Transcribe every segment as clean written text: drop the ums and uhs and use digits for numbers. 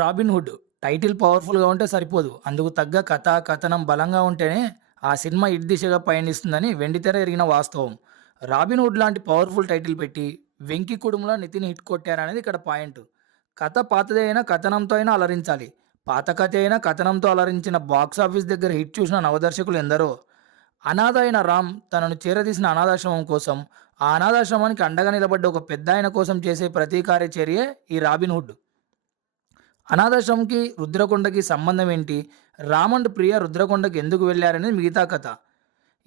'Robin Hood' title పవర్‌ఫుల్‌గా ఉంటే సరిపోదు. అందుకు తగ్గ కథ, కథనం బలంగా ఉంటేనే ఆ సినిమా హిట్ దిశగా పయనిస్తుందని వెండితెర ఎరిగిన వాస్తవం. 'రాబిన్‌హుడ్' లాంటి పవర్‌ఫుల్ టైటిల్ పెట్టి 'వెంకి కుడుముల' నితిన్ హిట్ కొట్టారనేది ఇక్కడ పాయింట్. కథ పాతదే అయినా కథనంతో అయినా అలరించాలి. పాత కథ అయినా కథనంతో అలరించిన బాక్సాఫీస్ దగ్గర హిట్ చూసిన నవదర్శకులు ఎందరో. అనాథ అయిన రామ్ తనను చేరదీసిన అనాథాశ్రమం కోసం, ఆ అనాథాశ్రమానికి అండగా నిలబడ్డ ఒక పెద్దాయన కోసం చేసే ప్రతీకార చర్యే ఈ 'రాబిన్‌హుడ్'. అనాథాశ్రమంకి, రుద్రకొండకి సంబంధం ఏంటి? రామ్ అండ్ ప్రియ రుద్రకొండకి ఎందుకు వెళ్లారనేది మిగతా కథ.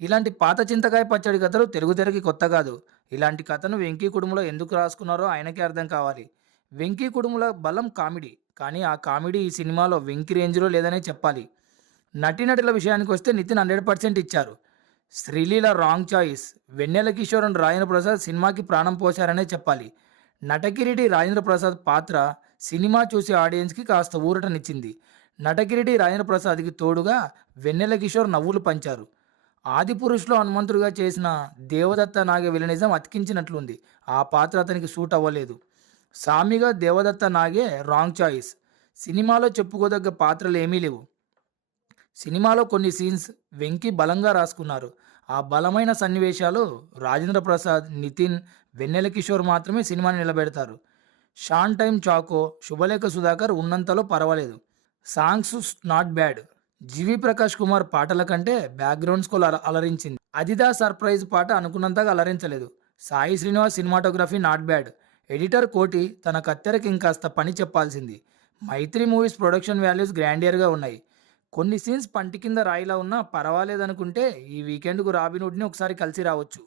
ఇలాంటి పాత చింతకాయ పచ్చడి కథలు తెలుగు తెరకి కొత్త కాదు. ఇలాంటి కథను 'వెంకీ కుటుంబంలో' ఎందుకు రాసుకున్నారో ఆయనకే అర్థం కావాలి. 'వెంకీ కుటుంబంలో' బలం కామెడీ. కానీ ఆ కామెడీ ఈ సినిమాలో 'వెంకీ' రేంజ్‌లో లేదనే చెప్పాలి. నటీనటుల విషయానికొస్తే నితిన్ 100% ఇచ్చారు. Sreeleela wrong choice. Vennela Kishore and Rajendra Prasad సినిమాకి ప్రాణం పోశారనే చెప్పాలి. నటకిరీటి రాజేంద్ర ప్రసాద్ పాత్ర సినిమా చూసే ఆడియన్స్‌కి కాస్త ఊరటనిచ్చింది. నటకిరీటి రాజేంద్ర ప్రసాద్‌కి తోడుగా వెన్నెల కిషోర్ నవ్వులు పంచారు. 'ఆదిపురుష్'లో హనుమంతుడిగా చేసిన దేవదత్త నాగే విలనిజం అతికించినట్లుంది. ఆ పాత్ర అతనికి సూట్ అవ్వలేదు. సామిగా దేవదత్త నాగే రాంగ్ చాయిస్. సినిమాలో చెప్పుకోదగ్గ పాత్రలేమీ లేవు. సినిమాలో కొన్ని సీన్స్ వెంకీ బలంగా రాసుకున్నారు. ఆ బలమైన సన్నివేశాలు రాజేంద్ర ప్రసాద్, నితిన్, వెన్నెల కిషోర్ మాత్రమే సినిమాని నిలబెడతారు. షాన్ టైమ్ చాకో, శుభలేఖ సుధాకర్ ఉన్నంతలో పర్వాలేదు. Songs not bad. GV Prakash Kumar పాటల కంటే బ్యాక్గ్రౌండ్ స్కోర్ అలరించింది. అదిదా సర్ప్రైజ్ పాట అనుకున్నంతగా అలరించలేదు. Sai Srinivas cinematography not bad. Editor Koti తన కత్తెరకి ఇంకాస్త పని చెప్పాల్సింది. మైత్రి మూవీస్ ప్రొడక్షన్ వాల్యూస్ గ్రాండియర్గా ఉన్నాయి. కొన్ని సీన్స్ పంటి కింద రాయిలా ఉన్నా పర్వాలేదనుకుంటే ఈ వీకెండ్‌కు 'రాబిన్‌హుడ్‌ని' ఒకసారి కలిసి రావచ్చు.